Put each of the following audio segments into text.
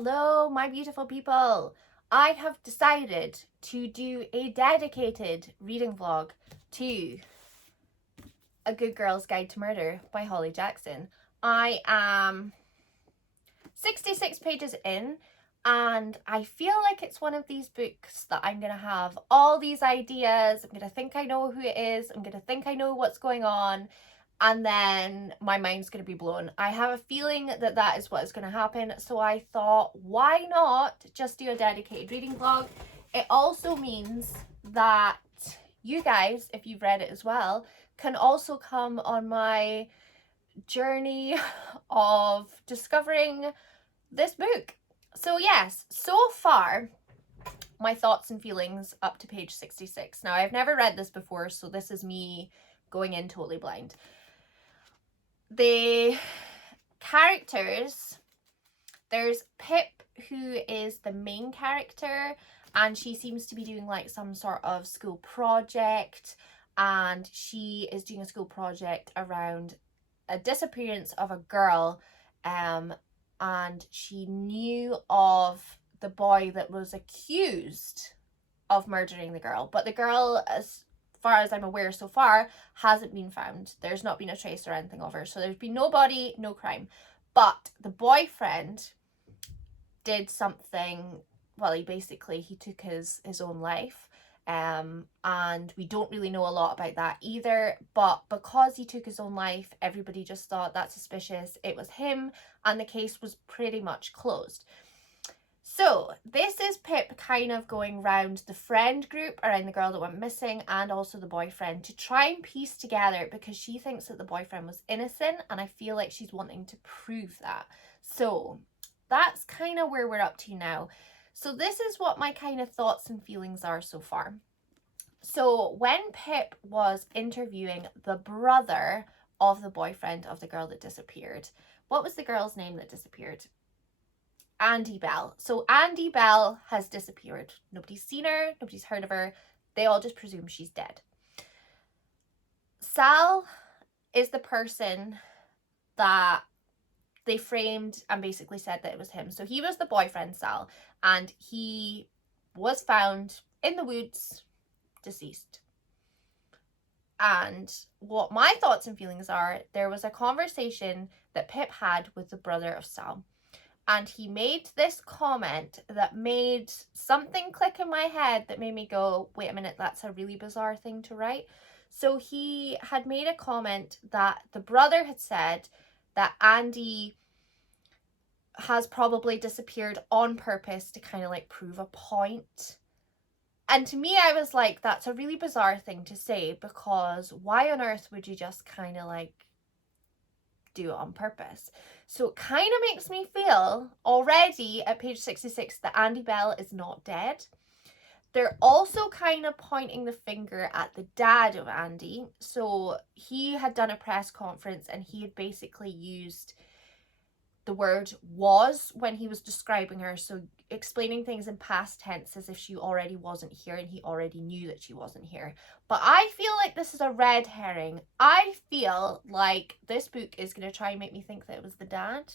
Hello, my beautiful people. I have decided to do a dedicated reading vlog to A Good Girl's Guide to Murder by Holly Jackson. I am 66 pages in, and I feel like it's one of these books that I'm going to have all these ideas. I'm going to think I know who it is. I'm going to think I know what's going on. And then my mind's going to be blown. I have a feeling that that is what is going to happen. So I thought, why not just do a dedicated reading vlog? It also means that you guys, if you've read it as well, can also come on my journey of discovering this book. So yes, so far, my thoughts and feelings up to page 66. Now, I've never read this before, so this is me going in totally blind. The characters, there's Pip, who is the main character, and she seems to be doing like some sort of school project, and she is doing a school project around a disappearance of a girl, and she knew of the boy that was accused of murdering the girl, but the girl, as far as I'm aware so far, hasn't been found. There's not been a trace or anything of her, so there's been no body, no crime. But the boyfriend did something, well, he took his own life, and we don't really know a lot about that either, but because he took his own life, everybody just thought that's suspicious, it was him, and the case was pretty much closed. So this is Pip kind of going round the friend group around the girl that went missing, and also the boyfriend, to try and piece together, because she thinks that the boyfriend was innocent, and I feel like she's wanting to prove that. So that's kind of where we're up to now. So this is what my kind of thoughts and feelings are so far. So when Pip was interviewing the brother of the boyfriend of the girl that disappeared, what was the girl's name that disappeared? Andy Bell. So Andy Bell has disappeared. Nobody's seen her, nobody's heard of her. They all just presume she's dead. Sal is the person that they framed and basically said that it was him. So he was the boyfriend, Sal, and he was found in the woods, deceased. And what my thoughts and feelings are, there was a conversation that Pip had with the brother of Sal. And he made this comment that made something click in my head that made me go, wait a minute, that's a really bizarre thing to write. So he had made a comment that the brother had said that Andy has probably disappeared on purpose to kind of like prove a point. And to me, I was like, that's a really bizarre thing to say, because why on earth would you just kind of like do it on purpose? So it kind of makes me feel already at page 66 that Andy Bell is not dead. They're also kind of pointing the finger at the dad of Andy. So he had done a press conference and he had basically used the word was when he was describing her, so explaining things in past tense as if she already wasn't here and he already knew that she wasn't here. But I feel like this is a red herring. I feel like this book is going to try and make me think that it was the dad.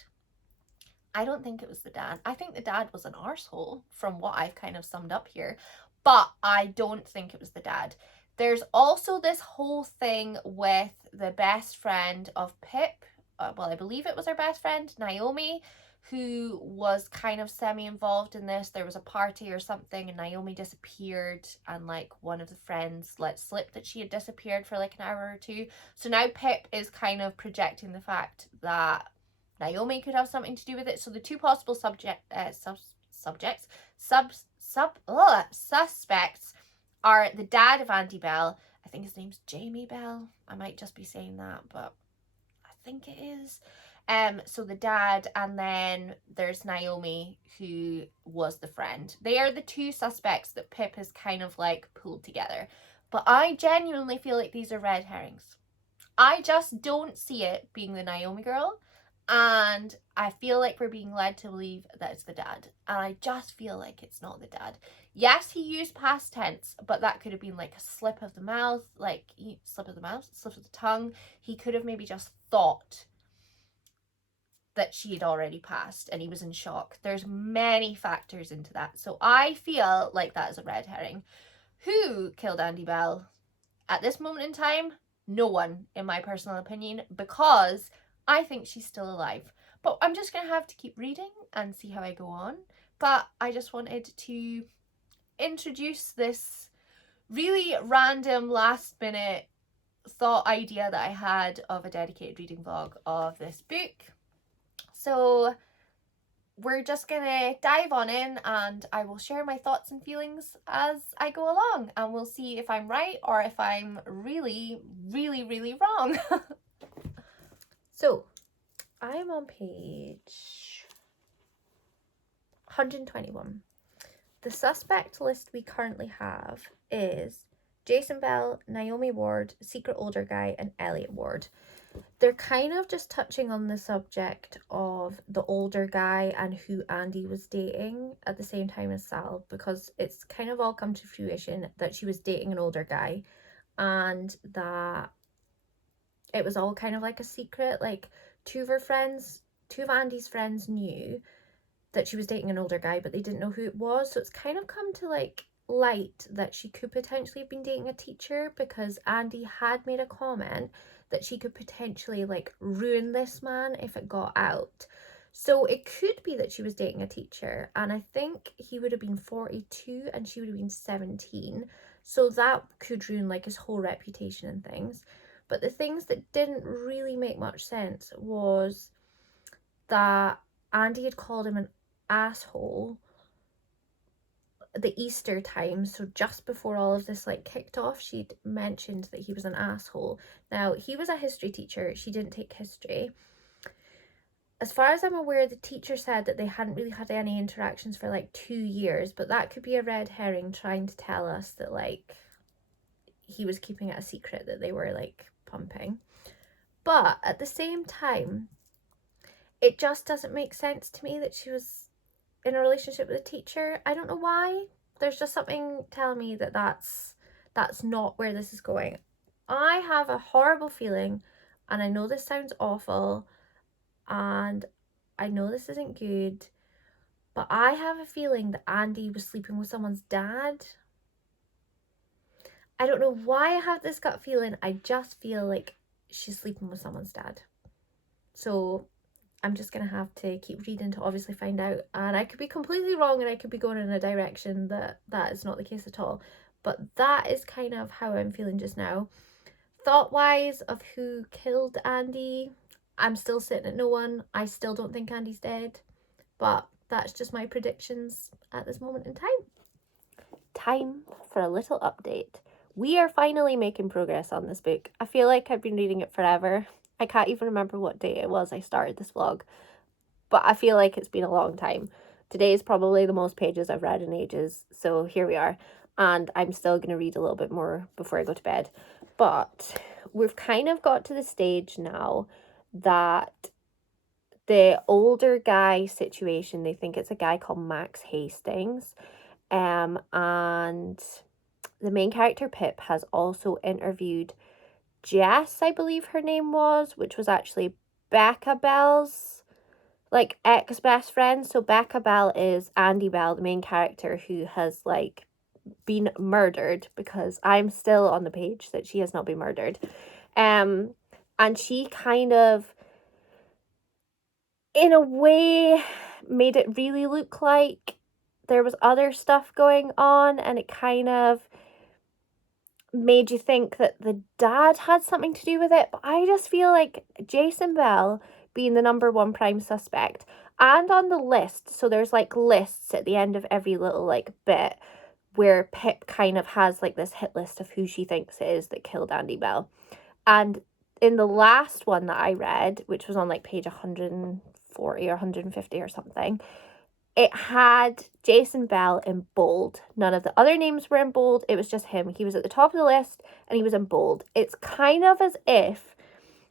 I don't think it was the dad. I think the dad was an arsehole from what I've kind of summed up here, but I don't think it was the dad. There's also this whole thing with the best friend of Pip, well, I believe it was her best friend, Naomi, who was kind of semi-involved in this. There was a party or something and Naomi disappeared, and like one of the friends let slip that she had disappeared for like an hour or two. So now Pip is kind of projecting the fact that Naomi could have something to do with it. So the two possible suspects are the dad of Andy Bell. I think his name's Jamie Bell. I might just be saying that, but I think it is. So the dad, and then there's Naomi, who was the friend. They are the two suspects that Pip has kind of like pulled together. But I genuinely feel like these are red herrings. I just don't see it being the Naomi girl, and I feel like we're being led to believe that it's the dad, and I just feel like it's not the dad. Yes, he used past tense, but that could have been like a slip of the mouth, slip of the tongue. He could have maybe just thought that she had already passed and he was in shock. There's many factors into that. So I feel like that is a red herring. Who killed Andy Bell? At this moment in time, no one, in my personal opinion, because I think she's still alive. But I'm just going to have to keep reading and see how I go on. But I just wanted to introduce this really random last minute thought idea that I had of a dedicated reading vlog of this book. So we're just gonna dive on in and I will share my thoughts and feelings as I go along, and we'll see if I'm right or if I'm really wrong. So I am on page 121. The suspect list we currently have is Jason Bell, Naomi Ward, Secret Older Guy, and Elliot Ward. They're kind of just touching on the subject of the older guy and who Andy was dating at the same time as Sal, because it's kind of all come to fruition that she was dating an older guy and that it was all kind of like a secret. Like two of Andy's friends knew that she was dating an older guy, but they didn't know who it was. So it's kind of come to like light that she could potentially have been dating a teacher, because Andy had made a comment that she could potentially like ruin this man if it got out. So it could be that she was dating a teacher, and I think he would have been 42 and she would have been 17. So that could ruin like his whole reputation and things. But the things that didn't really make much sense was that Andy had called him an asshole the Easter time, so just before all of this like kicked off, she'd mentioned that he was an asshole. Now, he was a history teacher, she didn't take history. As far as I'm aware, the teacher said that they hadn't really had any interactions for like 2 years, but that could be a red herring trying to tell us that like he was keeping it a secret that they were like pumping. But at the same time, it just doesn't make sense to me that she was in a relationship with a teacher. I don't know why. There's just something telling me that that's not where this is going. I have a horrible feeling, and I know this sounds awful, and I know this isn't good, but I have a feeling that Andy was sleeping with someone's dad. I don't know why I have this gut feeling. I just feel like she's sleeping with someone's dad. So I'm just going to have to keep reading to obviously find out. And I could be completely wrong and I could be going in a direction that is not the case at all. But that is kind of how I'm feeling just now. Thought-wise of who killed Andy, I'm still sitting at no one. I still don't think Andy's dead. But that's just my predictions at this moment in time. Time for a little update. We are finally making progress on this book. I feel like I've been reading it forever. I can't even remember what day it was I started this vlog, but I feel like it's been a long time. Today is probably the most pages I've read in ages, so here we are. And I'm still going to read a little bit more before I go to bed. But we've kind of got to the stage now that the older guy situation, they think it's a guy called Max Hastings. And the main character, Pip, has also interviewed Jess, I believe her name was, which was actually Becca Bell's like ex-best friend. So Becca Bell is Andy Bell, the main character, who has like been murdered, because I'm still on the page that she has not been murdered. And she kind of, in a way, made it really look like there was other stuff going on, and it kind of made you think that the dad had something to do with it. But I just feel like Jason Bell being the number one prime suspect, and on the list, so there's like lists at the end of every little like bit where Pip kind of has like this hit list of who she thinks it is that killed Andy Bell. And in the last one that I read, which was on like page 140 or 150 or something, it had Jason Bell in bold. None of the other names were in bold. It was just him. He was at the top of the list and he was in bold. It's kind of as if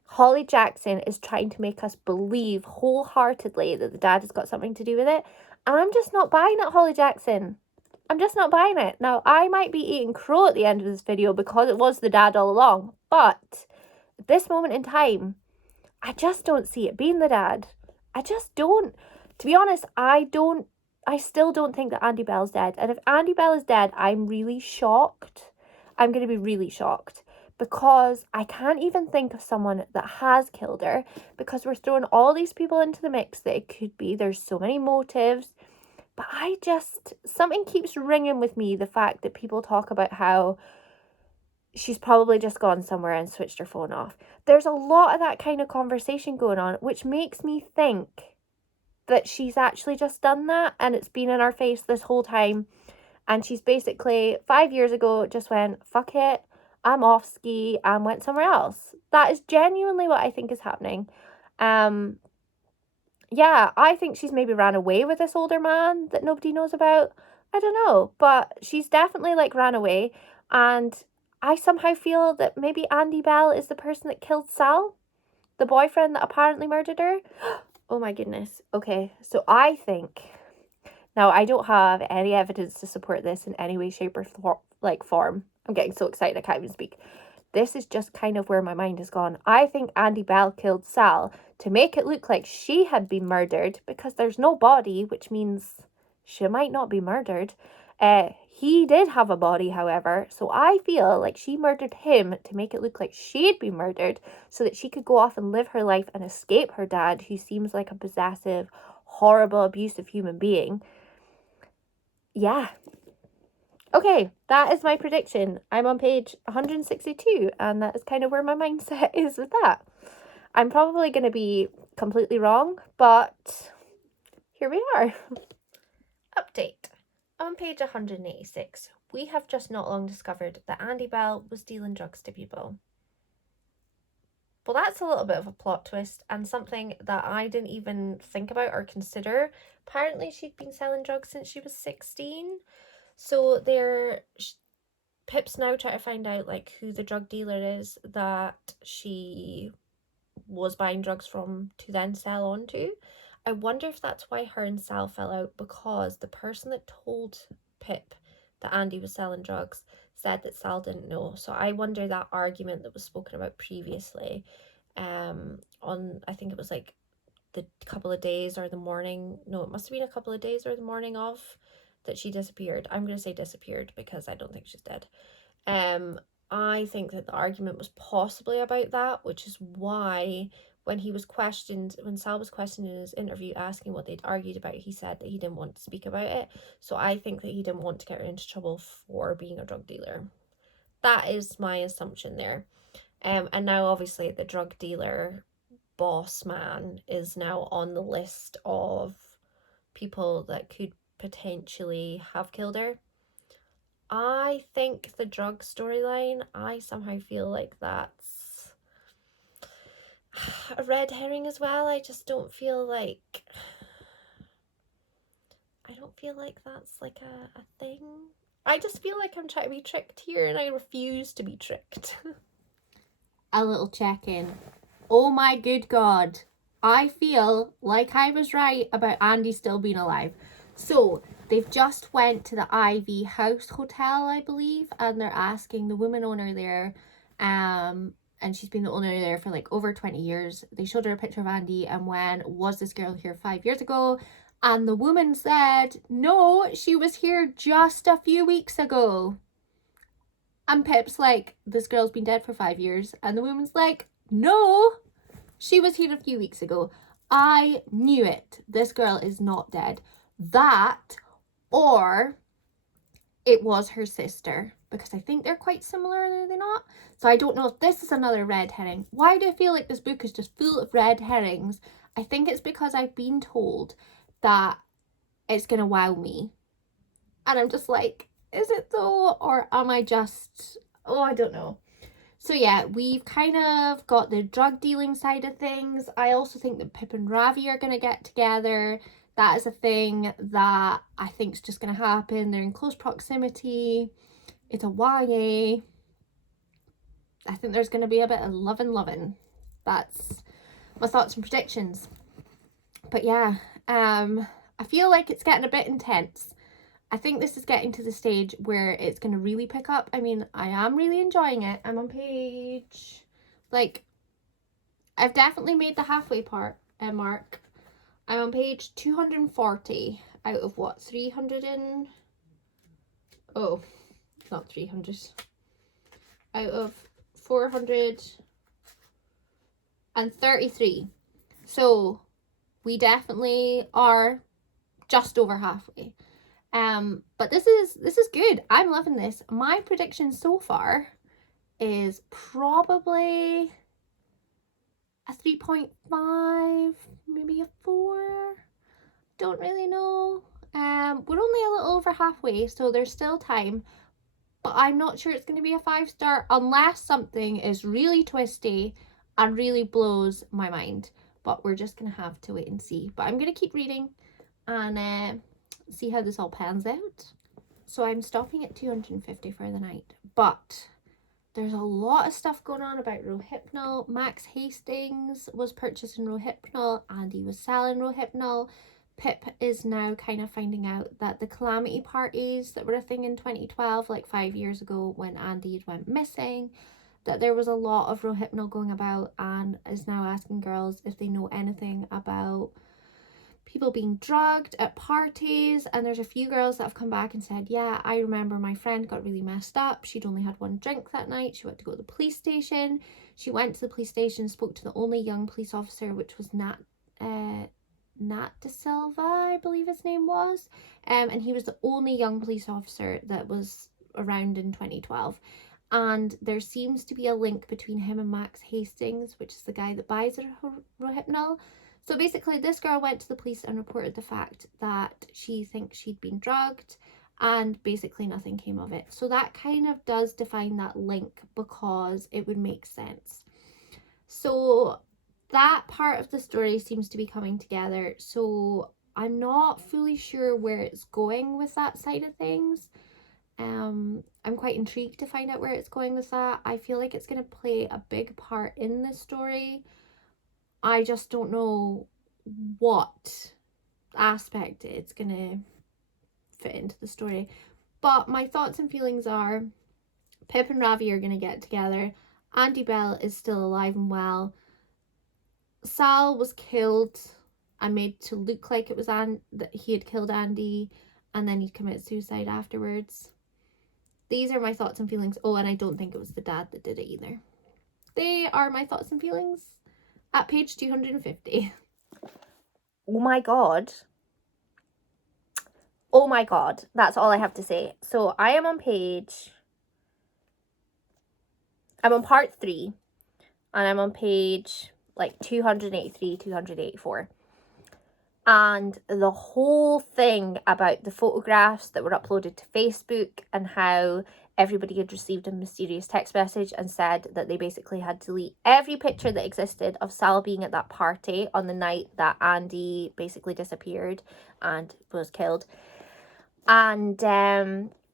Holly Jackson is trying to make us believe wholeheartedly that the dad has got something to do with it. And I'm just not buying it, Holly Jackson. I'm just not buying it. Now, I might be eating crow at the end of this video because it was the dad all along. But at this moment in time, I just don't see it being the dad. I just don't. To be honest, I still don't think that Andy Bell's dead. And if Andy Bell is dead, I'm really shocked. I'm going to be really shocked because I can't even think of someone that has killed her, because we're throwing all these people into the mix that it could be. There's so many motives. But something keeps ringing with me, the fact that people talk about how she's probably just gone somewhere and switched her phone off. There's a lot of that kind of conversation going on, which makes me think that she's actually just done that and it's been in our face this whole time. And she's basically 5 years ago just went, fuck it, I'm off ski, and went somewhere else. That is genuinely what I think is happening. Yeah, I think she's maybe ran away with this older man that nobody knows about. I don't know, but she's definitely like ran away. And I somehow feel that maybe Andy Bell is the person that killed Sal, the boyfriend that apparently murdered her. Oh my goodness. Okay, so I think, now I don't have any evidence to support this in any way, shape, or form. I'm getting so excited I can't even speak. This is just kind of where my mind has gone. I think Andy Bell killed Sal to make it look like she had been murdered, because there's no body, which means she might not be murdered. He did have a body, however, so I feel like she murdered him to make it look like she'd been murdered so that she could go off and live her life and escape her dad, who seems like a possessive, horrible, abusive human being. Yeah. Okay, that is my prediction. I'm on page 162, and that is kind of where my mindset is with that. I'm probably going to be completely wrong, but here we are. Update. On page 186, we have just not long discovered that Andy Bell was dealing drugs to people. Well, that's a little bit of a plot twist, and something that I didn't even think about or consider. Apparently, she'd been selling drugs since she was 16. So Pip's now trying to find out like who the drug dealer is that she was buying drugs from to then sell on to. I wonder if that's why her and Sal fell out, because the person that told Pip that Andy was selling drugs said that Sal didn't know. So I wonder that argument that was spoken about previously, on, I think it was like the couple of days or the morning, no, it must have been a couple of days or the morning of that she disappeared. I'm going to say disappeared because I don't think she's dead. I think that the argument was possibly about that, which is why when Sal was questioned in his interview asking what they'd argued about, he said that he didn't want to speak about it. So I think that he didn't want to get her into trouble for being a drug dealer. That is my assumption there. And now obviously the drug dealer boss man is now on the list of people that could potentially have killed her. I think the drug storyline, I somehow feel like that's a red herring as well. I just don't feel like that's like a thing. I just feel like I'm trying to be tricked here and I refuse to be tricked. A little check-in. Oh my good God. I feel like I was right about Andy still being alive. So they've just went to the Ivy House Hotel, I believe, and they're asking the woman owner there, and she's been the owner there for like over 20 years. They showed her a picture of Andy and when was this girl here 5 years ago? And the woman said, no, she was here just a few weeks ago. And Pip's like, this girl's been dead for 5 years. And the woman's like, no, she was here a few weeks ago. I knew it. This girl is not dead. That, or it was her sister, because I think they're quite similar, are they not? So I don't know if this is another red herring. Why do I feel like this book is just full of red herrings? I think it's because I've been told that it's going to wow me. And I'm just like, is it though? Or am I just, I don't know. So yeah, we've kind of got the drug dealing side of things. I also think that Pip and Ravi are going to get together. That is a thing that I think is just going to happen. They're in close proximity. It's a YA. I think there's going to be a bit of lovin'. That's my thoughts and predictions. But yeah, I feel like it's getting a bit intense. I think this is getting to the stage where it's going to really pick up. I mean, I am really enjoying it. I'm on page, like, I've definitely made the halfway mark. I'm on page 240 out of what, 300 and... Oh, not 300. Out of 433. So we definitely are just over halfway. But this is good. I'm loving this. My prediction so far is probably a 3.5, maybe a 4. Don't really know. We're only a little over halfway, so there's still time. But I'm not sure it's going to be a 5-star unless something is really twisty and really blows my mind. But we're just going to have to wait and see. But I'm going to keep reading and see how this all pans out. So I'm stopping at 250 for the night. But there's a lot of stuff going on about Rohypnol. Max Hastings was purchasing Rohypnol. Andy was selling Rohypnol. Pip is now kind of finding out that the calamity parties that were a thing in 2012, like 5 years ago when Andy went missing, that there was a lot of Rohypnol going about, and is now asking girls if they know anything about people being drugged at parties. And there's a few girls that have come back and said, yeah, I remember my friend got really messed up. She'd only had one drink that night. She went to go to the police station. She went to the police station, spoke to the only young police officer, which was Nat De Silva, I believe his name was. And he was the only young police officer that was around in 2012. And there seems to be a link between him and Max Hastings, which is the guy that buys Rohypnol. So basically, this girl went to the police and reported the fact that she thinks she'd been drugged, and basically nothing came of it. So that kind of does define that link, because it would make sense. So that part of the story seems to be coming together. So I'm not fully sure where it's going with that side of things. I'm quite intrigued to find out where it's going with that. I feel like it's going to play a big part in the story. I just don't know what aspect it's going to fit into the story. But my thoughts and feelings are Pip and Ravi are going to get together. Andy Bell is still alive and well. Sal was killed and made to look like it was that he had killed Andy, and then he'd commit suicide afterwards. These are my thoughts and feelings. Oh, and I don't think it was the dad that did it either. They are my thoughts and feelings at page 250. Oh my god. Oh my god. That's all I have to say. So I am on part 3. And I'm on page like 283, 284. And the whole thing about the photographs that were uploaded to Facebook, and how everybody had received a mysterious text message and said that they basically had to delete every picture that existed of Sal being at that party on the night that Andy basically disappeared and was killed. And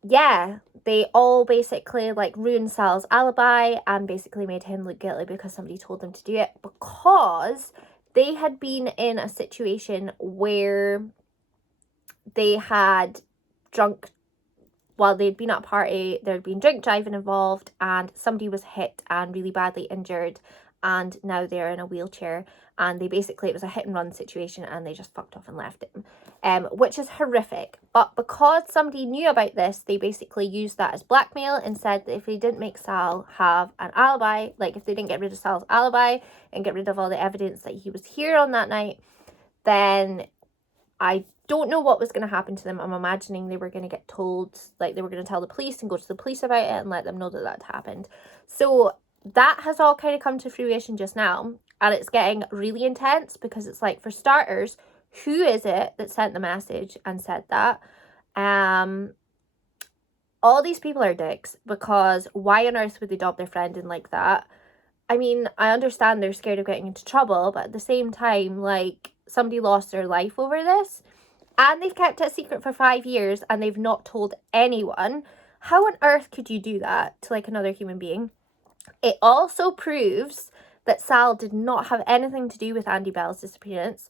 yeah, they all basically like ruined Sal's alibi and basically made him look guilty because somebody told them to do it, because they had been in a situation where they had drunk while they'd been at a party. There'd been drink driving involved, and somebody was hit and really badly injured, and now they're in a wheelchair, and it was a hit and run situation, and they just fucked off and left him, which is horrific. But because somebody knew about this, they basically used that as blackmail and said that if they didn't make Sal have an alibi, like if they didn't get rid of Sal's alibi and get rid of all the evidence that he was here on that night, then I don't know what was going to happen to them. I'm imagining they were going to get told, like they were going to tell the police and go to the police about it and let them know that that happened. So that has all kind of come to fruition just now, and it's getting really intense, because it's like, for starters, who is it that sent the message and said that? All these people are dicks, because why on earth would they adopt their friend in like that? I mean, I understand they're scared of getting into trouble, but at the same time, like, somebody lost their life over this, and they've kept it a secret for 5 years, and they've not told anyone. How on earth could you do that to, like, another human being? It also proves that Sal did not have anything to do with Andy Bell's disappearance.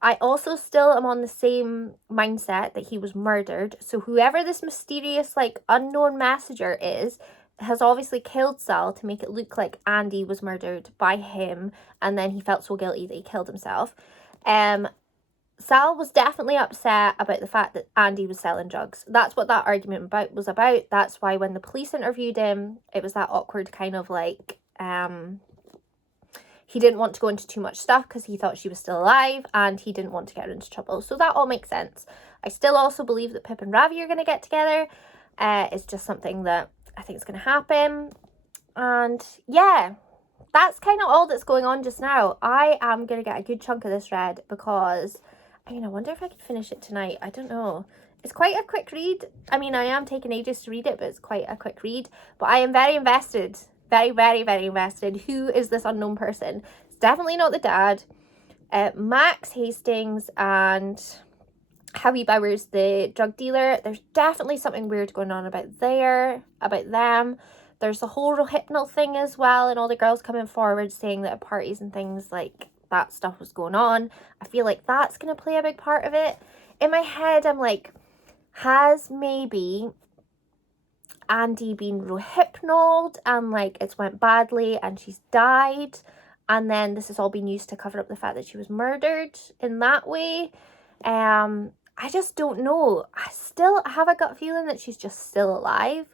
I also still am on the same mindset that he was murdered. So whoever this mysterious, like, unknown messenger is, has obviously killed Sal to make it look like Andy was murdered by him, and then he felt so guilty that he killed himself. Sal was definitely upset about the fact that Andy was selling drugs. That's what that argument was about. That's why when the police interviewed him, it was that awkward kind of like, he didn't want to go into too much stuff because he thought she was still alive and he didn't want to get her into trouble. So that all makes sense. I still also believe that Pip and Ravi are going to get together. It's just something that I think is going to happen. And yeah, that's kind of all that's going on just now. I am going to get a good chunk of this read because, I mean, I wonder if I could finish it tonight. I don't know. It's quite a quick read. I mean, I am taking ages to read it, but it's quite a quick read. But I am very invested. Very, very, very invested. Who is this unknown person? It's definitely not the dad. Max Hastings and Howie Bowers, the drug dealer. There's definitely something weird going on about them. There's the whole Rohypnol thing as well, and all the girls coming forward saying that at parties and things like that stuff was going on. I feel like that's going to play a big part of it. In my head, I'm like, has maybe Andy been Rohypnoled and like it's went badly and she's died, and then this has all been used to cover up the fact that she was murdered in that way? I just don't know. I still have a gut feeling that she's just still alive,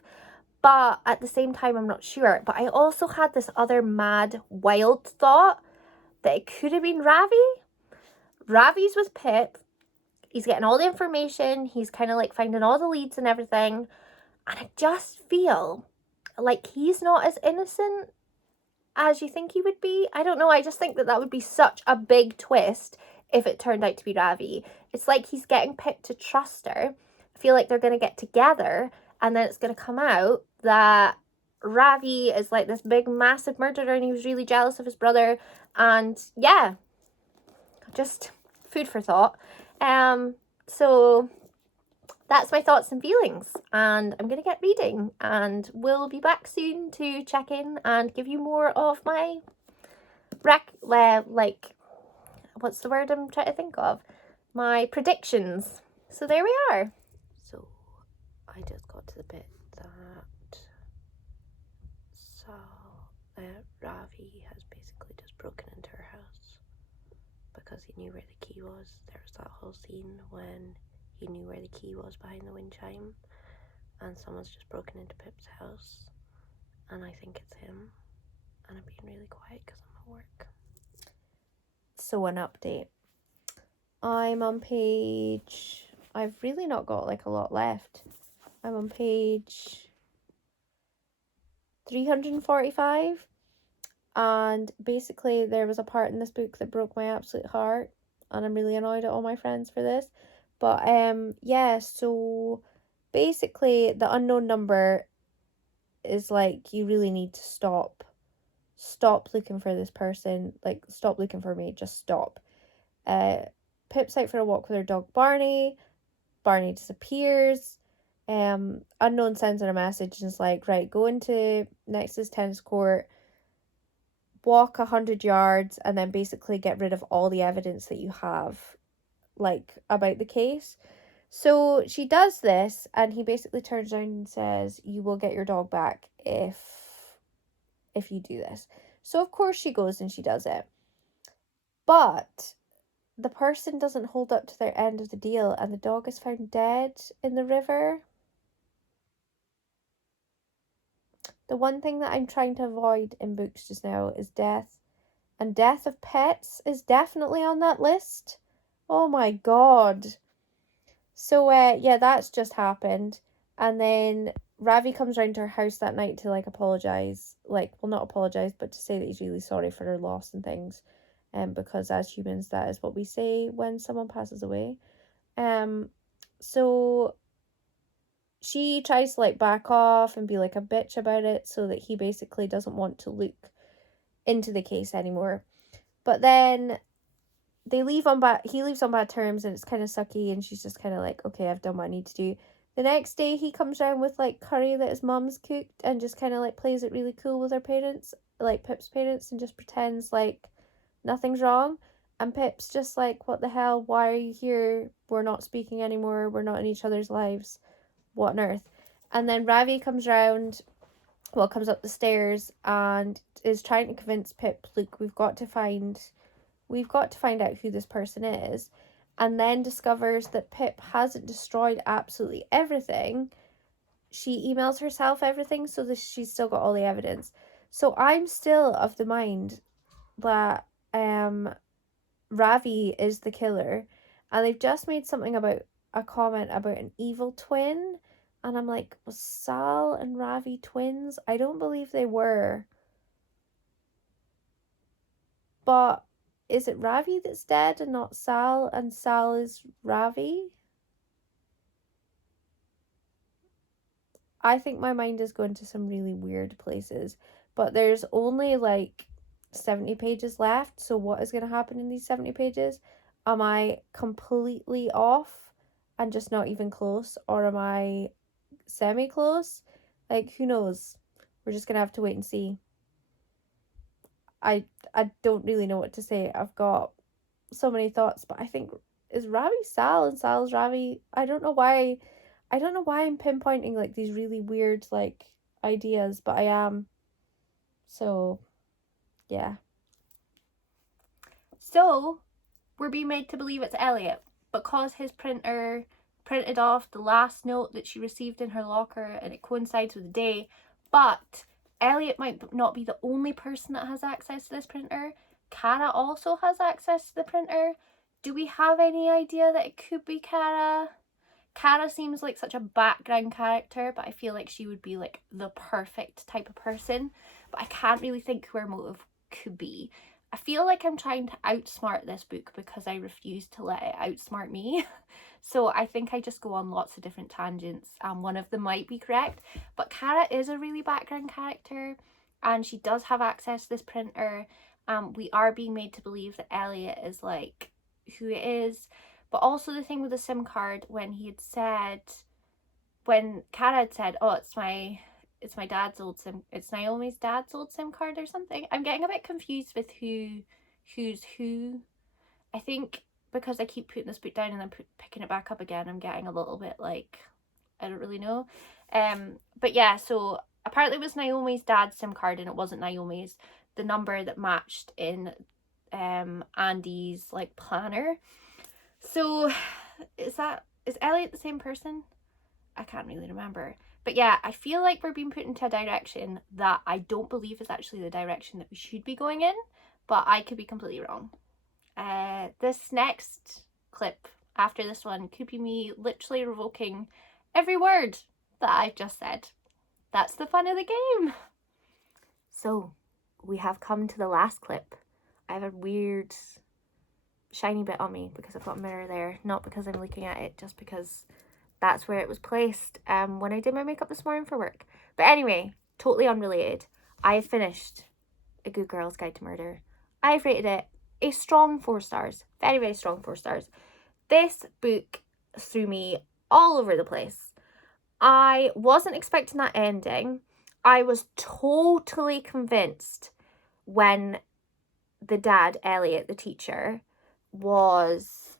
but at the same time I'm not sure. But I also had this other mad wild thought that it could have been Ravi. Ravi's with Pip. He's getting all the information. He's kind of like finding all the leads and everything. And I just feel like he's not as innocent as you think he would be. I don't know. I just think that that would be such a big twist if it turned out to be Ravi. It's like he's getting Pip to trust her. I feel like they're going to get together and then it's going to come out that Ravi is like this big, massive murderer and he was really jealous of his brother. And yeah, just food for thought. So that's my thoughts and feelings, and I'm going to get reading, and we'll be back soon to check in and give you more of my what's the word I'm trying to think of? My predictions. So there we are. So I just got to the bit that Ravi has basically just broken into her house because he knew where the key was. There was that whole scene when he knew where the key was behind the wind chime, and someone's just broken into Pip's house, and I think it's him, and I'm being really quiet because I'm at work. So an update. I'm on page... I've really not got like a lot left. I'm on page 345, and basically there was a part in this book that broke my absolute heart, and I'm really annoyed at all my friends for this. But yeah, so basically the unknown number is like, you really need to stop looking for this person. Like, stop looking for me, just stop. Pip's out for a walk with her dog Barney disappears. Unknown sends her a message and is like, right, go into next to this tennis court, walk 100 yards, and then basically get rid of all the evidence that you have like about the case. So she does this, and he basically turns around and says, you will get your dog back if you do this. So of course she goes and she does it, but the person doesn't hold up to their end of the deal, and the dog is found dead in the river. The one thing that I'm trying to avoid in books just now is death, and death of pets is definitely on that list. Oh my god. So yeah, that's just happened. And then Ravi comes round to her house that night to like apologise. Like, well, not apologise, but to say that he's really sorry for her loss and things. Because as humans, that is what we say when someone passes away. So she tries to like back off and be like a bitch about it so that he basically doesn't want to look into the case anymore. But then he leaves on bad terms, and it's kind of sucky, and she's just kind of like, okay, I've done what I need to do. The next day he comes down with like curry that his mum's cooked and just kind of like plays it really cool with her parents, like Pip's parents, and just pretends like nothing's wrong. And Pip's just like, what the hell, why are you here? We're not speaking anymore, we're not in each other's lives, what on earth? And then Ravi comes up the stairs and is trying to convince Pip, look, we've got to find out who this person is. and then discovers that Pip hasn't destroyed absolutely everything. She emails herself everything so that she's still got all the evidence. So I'm still of the mind that Ravi is the killer, and they've just made something about a comment about an evil twin, and I'm like, was Sal and Ravi twins? I don't believe they were. But is it Ravi that's dead and not Sal, and Sal is Ravi? I think my mind is going to some really weird places, but there's only like 70 pages left, so what is going to happen in these 70 pages? Am I completely off and just not even close, or am I semi-close? Like, who knows? We're just going to have to wait and see. I don't really know what to say. I've got so many thoughts, but I think, is Ravi Sal and Sal's Ravi? I don't know why I'm pinpointing like these really weird like ideas, but I am. So, yeah. So, we're being made to believe it's Elliot because his printer printed off the last note that she received in her locker and it coincides with the day. But Elliot might not be the only person that has access to this printer. Kara also has access to the printer. Do we have any idea that it could be Kara? Kara seems like such a background character, but I feel like she would be like the perfect type of person. But I can't really think who her motive could be. I feel like I'm trying to outsmart this book because I refuse to let it outsmart me. So I think I just go on lots of different tangents, and one of them might be correct. But Kara is a really background character, and she does have access to this printer. We are being made to believe that Elliot is like who it is. But also the thing with the SIM card, when Kara had said, oh, it's my dad's old SIM, it's Naomi's dad's old SIM card or something. I'm getting a bit confused with who's who. I think because I keep putting this book down and then picking it back up again, I'm getting a little bit like, I don't really know. But yeah, so apparently it was Naomi's dad's SIM card and it wasn't Naomi's. The number that matched in Andy's like planner. So is Elliot the same person? I can't really remember. But yeah, I feel like we're being put into a direction that I don't believe is actually the direction that we should be going in, but I could be completely wrong. This next clip after this one could be me literally revoking every word that I've just said. That's the fun of the game. So, we have come to the last clip. I have a weird shiny bit on me because I've got a mirror there, not because I'm looking at it, just because that's where it was placed when I did my makeup this morning for work. But anyway, totally unrelated. I finished A Good Girl's Guide to Murder. I've rated it a strong 4 stars. Very, very strong 4 stars. This book threw me all over the place. I wasn't expecting that ending. I was totally convinced when the dad, Elliot, the teacher, was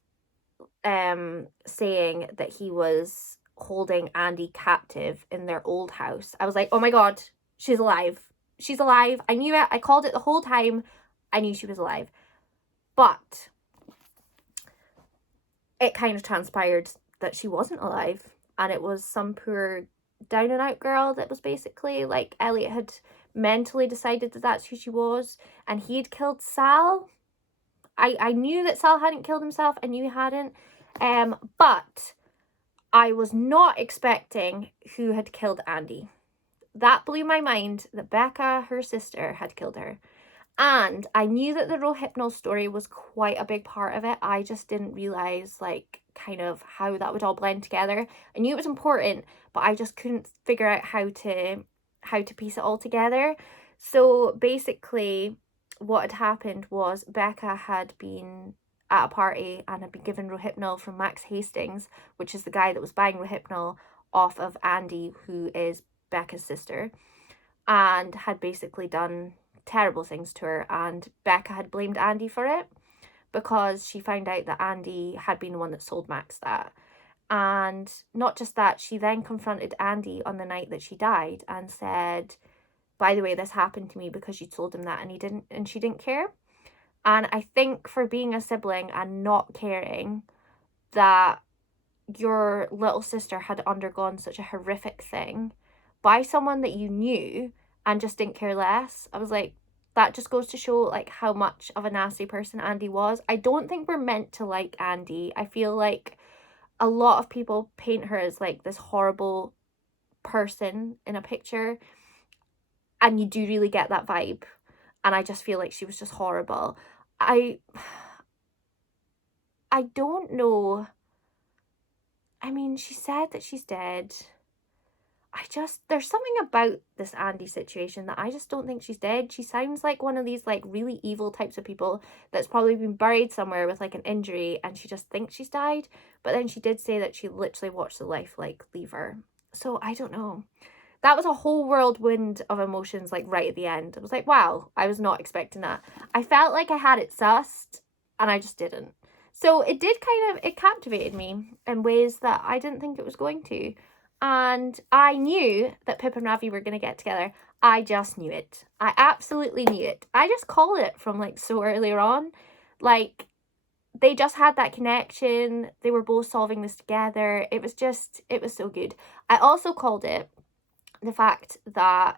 saying that he was holding Andy captive in their old house. I was like, oh my god, she's alive. She's alive. I knew it. I called it the whole time. I knew she was alive. But it kind of transpired that she wasn't alive, and it was some poor down and out girl that was basically like, Elliot had mentally decided that that's who she was, and he had killed Sal. I knew that Sal hadn't killed himself. I knew he hadn't. But I was not expecting who had killed Andy. That blew my mind that Becca, her sister, had killed her. And I knew that the Rohypnol story was quite a big part of it. I just didn't realise, like, kind of how that would all blend together. I knew it was important, but I just couldn't figure out how to piece it all together. So basically, what had happened was Becca had been at a party and had been given Rohypnol from Max Hastings, which is the guy that was buying Rohypnol off of Andy, who is Becca's sister, and had basically done terrible things to her, and Becca had blamed Andy for it because she found out that Andy had been the one that sold Max that. And not just that, she then confronted Andy on the night that she died and said, by the way, this happened to me because you told him that, and she didn't care. And I think for being a sibling and not caring, that your little sister had undergone such a horrific thing by someone that you knew and just didn't care less. I was like, that just goes to show like how much of a nasty person Andy was. I don't think we're meant to like Andy. I feel like a lot of people paint her as like this horrible person in a picture, and you do really get that vibe, and I just feel like she was just horrible. I don't know. I mean, she said that she's dead. There's something about this Andy situation that I just don't think she's dead. She sounds like one of these like really evil types of people that's probably been buried somewhere with like an injury and she just thinks she's died. But then she did say that she literally watched the life like leave her. So I don't know. That was a whole whirlwind of emotions like right at the end. I was like, wow, I was not expecting that. I felt like I had it sussed and I just didn't. So it did it captivated me in ways that I didn't think it was going to. And I knew that Pip and Ravi were going to get together. I just knew it. I absolutely knew it. I just called it from like so earlier on. Like, they just had that connection. They were both solving this together. It was so good. I also called it the fact that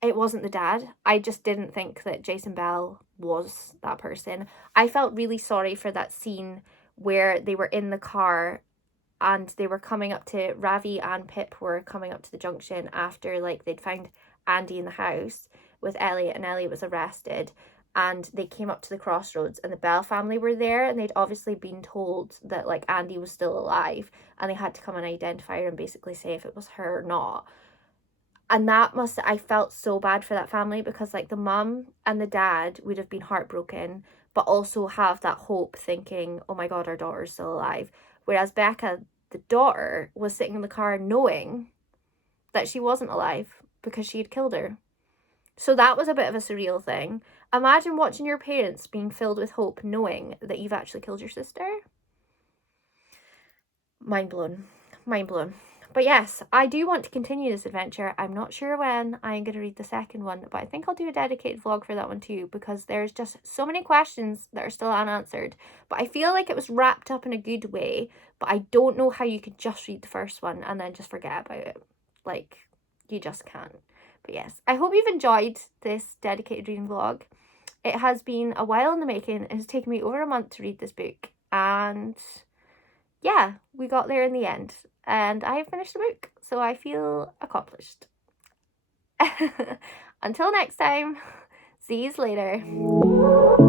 it wasn't the dad. I just didn't think that Jason Bell was that person. I felt really sorry for that scene where they were in the car and they were coming up to, Ravi and Pip were coming up to the junction after like they'd found Andy in the house with Elliot, and Elliot was arrested, and they came up to the crossroads and the Bell family were there, and they'd obviously been told that like Andy was still alive, and they had to come and identify her and basically say if it was her or not. And I felt so bad for that family, because like the mum and the dad would have been heartbroken but also have that hope, thinking, oh my god, our daughter's still alive. Whereas Becca, the daughter, was sitting in the car knowing that she wasn't alive because she had killed her. So that was a bit of a surreal thing. Imagine watching your parents being filled with hope knowing that you've actually killed your sister. Mind blown. Mind blown. But yes, I do want to continue this adventure. I'm not sure when I'm going to read the second one, but I think I'll do a dedicated vlog for that one too, because there's just so many questions that are still unanswered. But I feel like it was wrapped up in a good way, but I don't know how you could just read the first one and then just forget about it. Like, you just can't. But yes, I hope you've enjoyed this dedicated reading vlog. It has been a while in the making. It has taken me over a month to read this book, and yeah, we got there in the end, and I have finished the book, so I feel accomplished. Until next time, see you later.